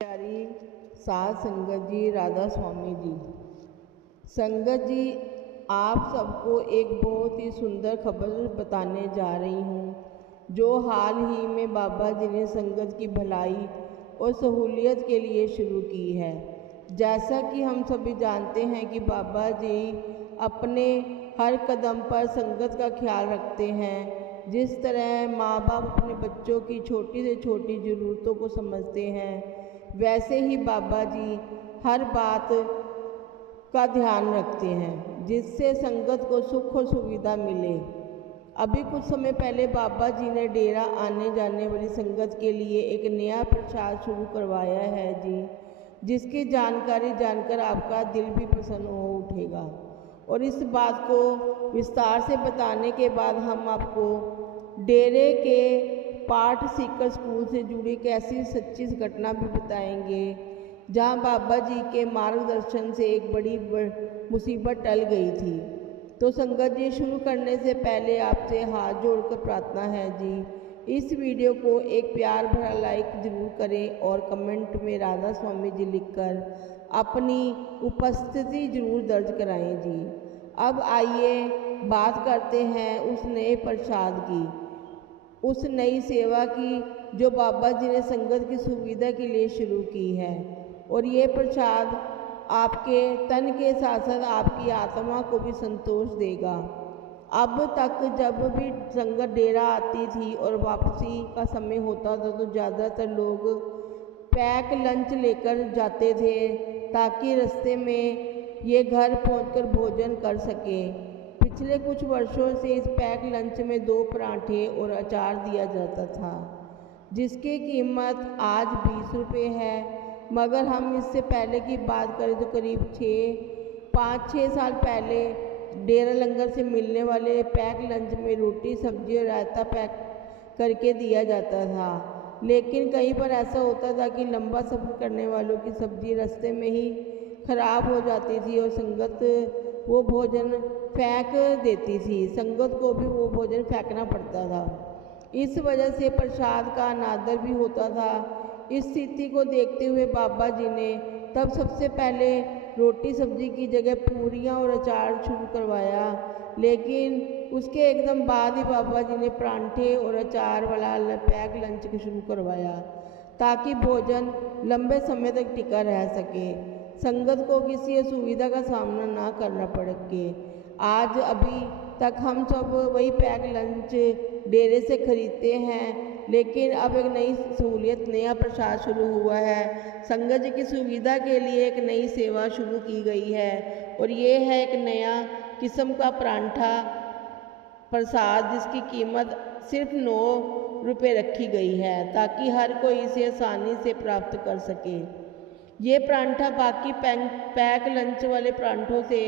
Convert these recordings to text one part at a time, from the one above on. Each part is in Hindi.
प्यारी साध संगत जी, राधा स्वामी जी। संगत जी, आप सबको एक बहुत ही सुंदर खबर बताने जा रही हूँ, जो हाल ही में बाबा जी ने संगत की भलाई और सहूलियत के लिए शुरू की है। जैसा कि हम सभी जानते हैं कि बाबा जी अपने हर कदम पर संगत का ख्याल रखते हैं। जिस तरह माँ बाप अपने बच्चों की छोटी से छोटी ज़रूरतों को समझते हैं, वैसे ही बाबा जी हर बात का ध्यान रखते हैं, जिससे संगत को सुख और सुविधा मिले। अभी कुछ समय पहले बाबा जी ने डेरा आने जाने वाली संगत के लिए एक नया प्रसाद शुरू करवाया है जी, जिसकी जानकारी जानकर आपका दिल भी प्रसन्न हो उठेगा। और इस बात को विस्तार से बताने के बाद हम आपको डेरे के पाठ सीकर स्कूल से जुड़ी एक ऐसी सच्ची घटना भी बताएंगे, जहां बाबा जी के मार्गदर्शन से एक बड़ी मुसीबत टल गई थी। तो संगत जी, शुरू करने से पहले आपसे हाथ जोड़कर प्रार्थना है जी, इस वीडियो को एक प्यार भरा लाइक जरूर करें और कमेंट में राधा स्वामी जी लिखकर अपनी उपस्थिति जरूर दर्ज कराएं जी। अब आइए बात करते हैं उस नए प्रसाद की, उस नई सेवा की जो बाबा जी ने संगत की सुविधा के लिए शुरू की है। और ये प्रसाद आपके तन के साथ साथ आपकी आत्मा को भी संतोष देगा। अब तक जब भी संगत डेरा आती थी और वापसी का समय होता था, तो ज़्यादातर लोग पैक लंच लेकर जाते थे, ताकि रास्ते में ये घर पहुंचकर भोजन कर सकें। पिछले कुछ वर्षों से इस पैक लंच में 2 पराठे और अचार दिया जाता था, जिसकी कीमत आज 20 रुपये है। मगर हम इससे पहले की बात करें तो करीब 5-6 साल पहले डेरा लंगर से मिलने वाले पैक लंच में रोटी, सब्जी और रायता पैक करके दिया जाता था। लेकिन कई बार ऐसा होता था कि लंबा सफ़र करने वालों की सब्जी रास्ते में ही खराब हो जाती थी और संगत वो भोजन फेंक देती थी। संगत को भी वो भोजन फेंकना पड़ता था। इस वजह से प्रसाद का अनादर भी होता था। इस स्थिति को देखते हुए बाबा जी ने तब सबसे पहले रोटी सब्जी की जगह पूरियाँ और अचार शुरू करवाया। लेकिन उसके एकदम बाद ही बाबा जी ने परांठे और अचार वाला पैक लंच शुरू करवाया, ताकि भोजन लंबे समय तक टिका रह सके, संगत को किसी असुविधा का सामना ना करना पड़े। आज अभी तक हम सब वही पैक लंच डेरे से खरीदते हैं, लेकिन अब एक नई सहूलियत, नया प्रसाद शुरू हुआ है। संगत जी की सुविधा के लिए एक नई सेवा शुरू की गई है, और ये है एक नया किस्म का परांठा प्रसाद, जिसकी कीमत सिर्फ 9 रुपये रखी गई है, ताकि हर कोई इसे आसानी से प्राप्त कर सके। ये परांठा बाकी पैक लंच वाले परांठों से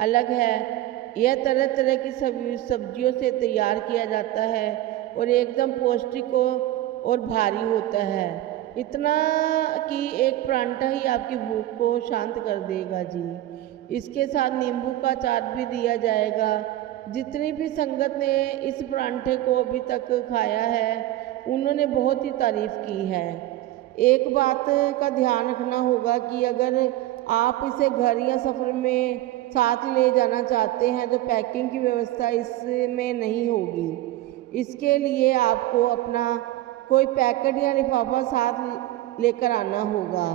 अलग है। यह तरह तरह की सब्जियों से तैयार किया जाता है और एकदम पौष्टिक और भारी होता है। इतना कि एक परांठा ही आपकी भूख को शांत कर देगा जी। इसके साथ नींबू का अचार भी दिया जाएगा। जितनी भी संगत ने इस परांठे को अभी तक खाया है, उन्होंने बहुत ही तारीफ़ की है। एक बात का ध्यान रखना होगा कि अगर आप इसे घर या सफ़र में साथ ले जाना चाहते हैं, तो पैकिंग की व्यवस्था इसमें नहीं होगी। इसके लिए आपको अपना कोई पैकेट या लिफाफा साथ लेकर आना होगा।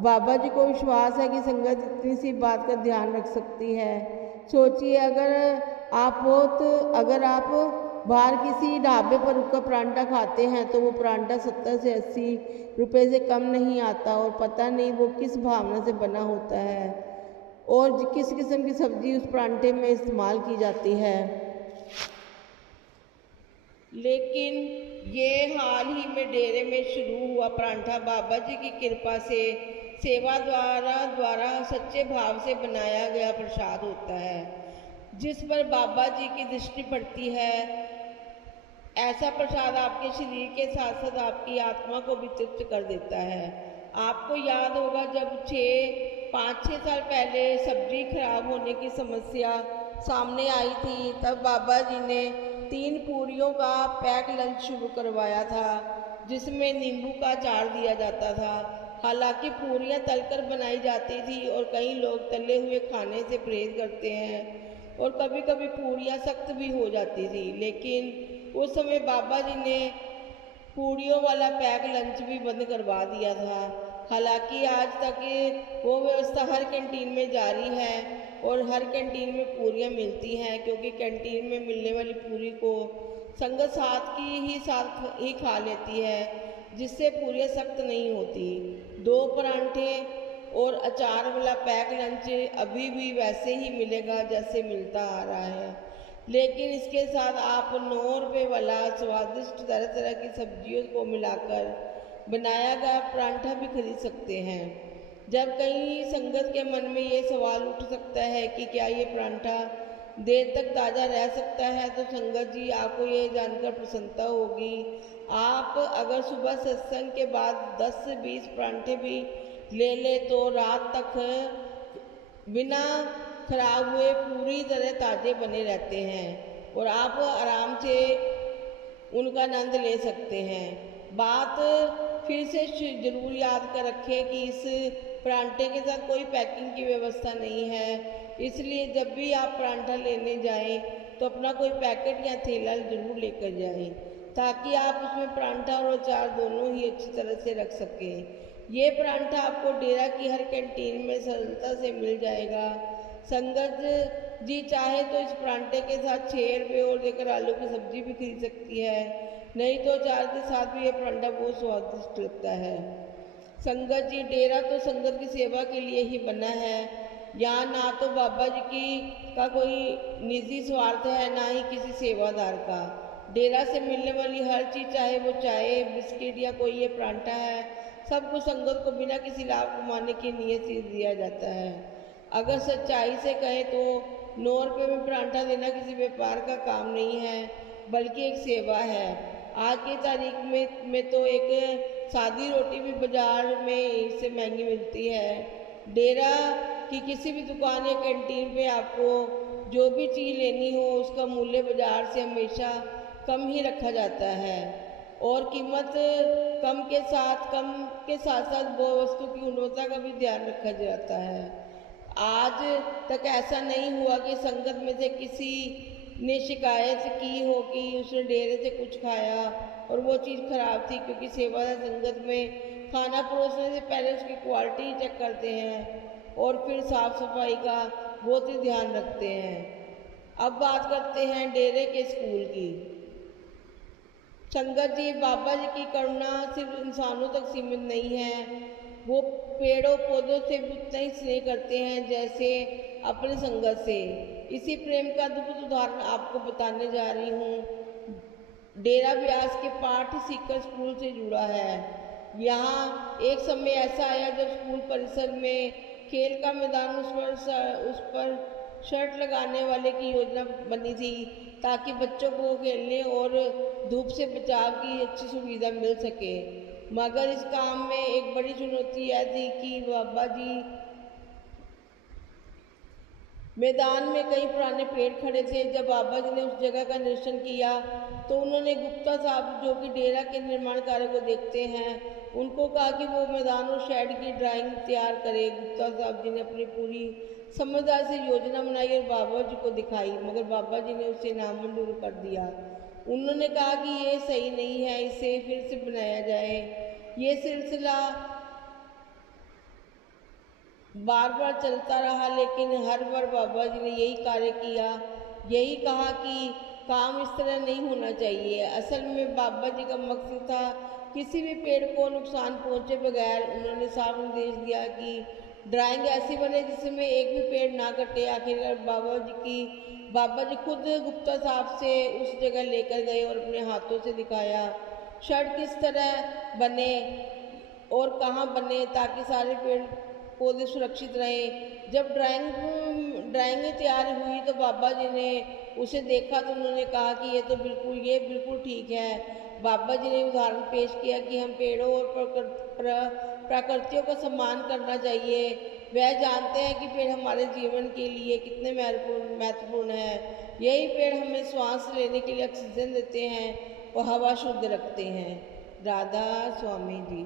बाबा जी को विश्वास है कि संगत इतनी सी बात का ध्यान रख सकती है। सोचिए, अगर आप बाहर किसी ढाबे पर रुककर परांठा खाते हैं, तो वो परांठा 70 से 80 रुपये से कम नहीं आता, और पता नहीं वो किस भावना से बना होता है और किस किस्म की सब्जी उस परांठे में इस्तेमाल की जाती है। लेकिन ये हाल ही में डेरे में शुरू हुआ परांठा बाबा जी की कृपा से सेवा द्वारा सच्चे भाव से बनाया गया प्रसाद होता है, जिस पर बाबा जी की दृष्टि पड़ती है। ऐसा प्रसाद आपके शरीर के साथ साथ आपकी आत्मा को भी तृप्त कर देता है। आपको याद होगा, जब 5-6 साल पहले सब्जी खराब होने की समस्या सामने आई थी, तब बाबा जी ने 3 पूरियों का पैक लंच शुरू करवाया था, जिसमें नींबू का अचार दिया जाता था। हालांकि पूरियां तलकर बनाई जाती थी और कई लोग तले हुए खाने से परहेज करते हैं और कभी कभी पूरियां सख्त भी हो जाती थी, लेकिन उस समय बाबा जी ने पूड़ियों वाला पैक लंच भी बंद करवा दिया था। हालांकि आज तक वो व्यवस्था हर कैंटीन में जारी है और हर कैंटीन में पूरियां मिलती हैं, क्योंकि कैंटीन में मिलने वाली पूरी को संगत साथ ही खा लेती है, जिससे पूरियां सख्त नहीं होती। 2 परांठे और अचार वाला पैक लंच अभी भी वैसे ही मिलेगा जैसे मिलता आ रहा है, लेकिन इसके साथ आप 9 रुपये वाला स्वादिष्ट तरह तरह की सब्जियों को मिलाकर बनाया गया परांठा भी खरीद सकते हैं। जब कई संगत के मन में ये सवाल उठ सकता है कि क्या ये परांठा देर तक ताज़ा रह सकता है, तो संगत जी आपको ये जानकर प्रसन्नता होगी। आप अगर सुबह सत्संग के बाद 10 से 20 परांठे भी ले ले तो रात तक बिना खराब हुए पूरी तरह ताज़े बने रहते हैं और आप आराम से उनका आनंद ले सकते हैं। बात फिर से जरूर याद कर रखें कि इस परांठे के साथ कोई पैकिंग की व्यवस्था नहीं है, इसलिए जब भी आप परांठा लेने जाएं तो अपना कोई पैकेट या थैला जरूर लेकर जाएं, ताकि आप उसमें परांठा और अचार दोनों ही अच्छी तरह से रख सकें। ये परांठा आपको डेरा की हर कैंटीन में सरलता से मिल जाएगा। संगत जी चाहे तो इस परांठे के साथ 6 रुपये और देकर आलू की सब्जी भी खरीद सकती है, नहीं तो अचार के साथ भी ये परांठा बहुत स्वादिष्ट लगता है। संगत जी, डेरा तो संगत की सेवा के लिए ही बना है। यहाँ ना तो बाबा जी का कोई निजी स्वार्थ है, ना ही किसी सेवादार का। डेरा से मिलने वाली हर चीज़, चाहे वो चाय, बिस्किट या कोई ये परांठा है, सब कुछ संगत को बिना किसी लाभ कमाने की नीयत से दिया जाता है। अगर सच्चाई से कहें तो 9 रुपये में परांठा देना किसी व्यापार का काम नहीं है, बल्कि एक सेवा है। आज की तारीख में तो एक सादी रोटी भी बाजार में इससे महंगी मिलती है। डेरा की किसी भी दुकान या कैंटीन पे आपको जो भी चीज़ लेनी हो उसका मूल्य बाजार से हमेशा कम ही रखा जाता है और कीमत कम के साथ वो वस्तु की गुणवत्ता का भी ध्यान रखा जाता है। आज तक ऐसा नहीं हुआ कि संगत में से किसी ने शिकायत की हो कि उसने डेरे से कुछ खाया और वो चीज़ खराब थी, क्योंकि सेवादार संगत में खाना परोसने से पहले उसकी क्वालिटी चेक करते हैं और फिर साफ सफाई का बहुत ही ध्यान रखते हैं। अब बात करते हैं डेरे के स्कूल की। संगत जी, बाबा जी की करुणा सिर्फ इंसानों तक सीमित नहीं है, वो पेड़ों पौधों से भी उतना ही स्नेह करते हैं जैसे अपनी संगत से। इसी प्रेम का अद्भुत उदाहरण आपको बताने जा रही हूँ। डेरा व्यास के पाठ सीकर स्कूल से जुड़ा है। यहाँ एक समय ऐसा आया जब स्कूल परिसर में खेल का मैदान उस पर शर्ट लगाने वाले की योजना बनी थी, ताकि बच्चों को खेलने और धूप से बचाव की अच्छी सुविधा मिल सके। मगर इस काम में एक बड़ी चुनौती यह थी कि बाबा जी मैदान में कई पुराने पेड़ खड़े थे। जब बाबा जी ने उस जगह का निरीक्षण किया तो उन्होंने गुप्ता साहब, जो कि डेरा के निर्माण कार्य को देखते हैं, उनको कहा कि वो मैदान और शेड की ड्राइंग तैयार करे। गुप्ता साहब जी ने अपनी पूरी समझदारी से योजना बनाई और बाबा जी को दिखाई, मगर बाबा जी ने उसे नामंजूर कर दिया। उन्होंने कहा कि ये सही नहीं है, इसे फिर से बनाया जाए। ये सिलसिला बार बार चलता रहा, लेकिन हर बार बाबा जी ने यही कार्य किया, यही कहा कि काम इस तरह नहीं होना चाहिए। असल में बाबा जी का मकसद था किसी भी पेड़ को नुकसान पहुंचे बगैर। उन्होंने साफ निर्देश दिया कि ड्राइंग ऐसी बने जिसमें एक भी पेड़ ना कटे। आखिरकार बाबा जी खुद गुप्ता साहब से उस जगह लेकर गए और अपने हाथों से दिखाया शर्ट किस तरह बने और कहाँ बने, ताकि सारे पेड़ पौधे सुरक्षित रहें। जब ड्राइंग तैयार हुई तो बाबा जी ने उसे देखा तो उन्होंने कहा कि ये बिल्कुल ठीक है। बाबा जी ने उदाहरण पेश किया कि हम पेड़ों और प्रकृतियों का सम्मान करना चाहिए। वह जानते हैं कि पेड़ हमारे जीवन के लिए कितने महत्वपूर्ण है। यही पेड़ हमें श्वास लेने के लिए ऑक्सीजन देते हैं और हवा शुद्ध रखते हैं। राधा स्वामी जी।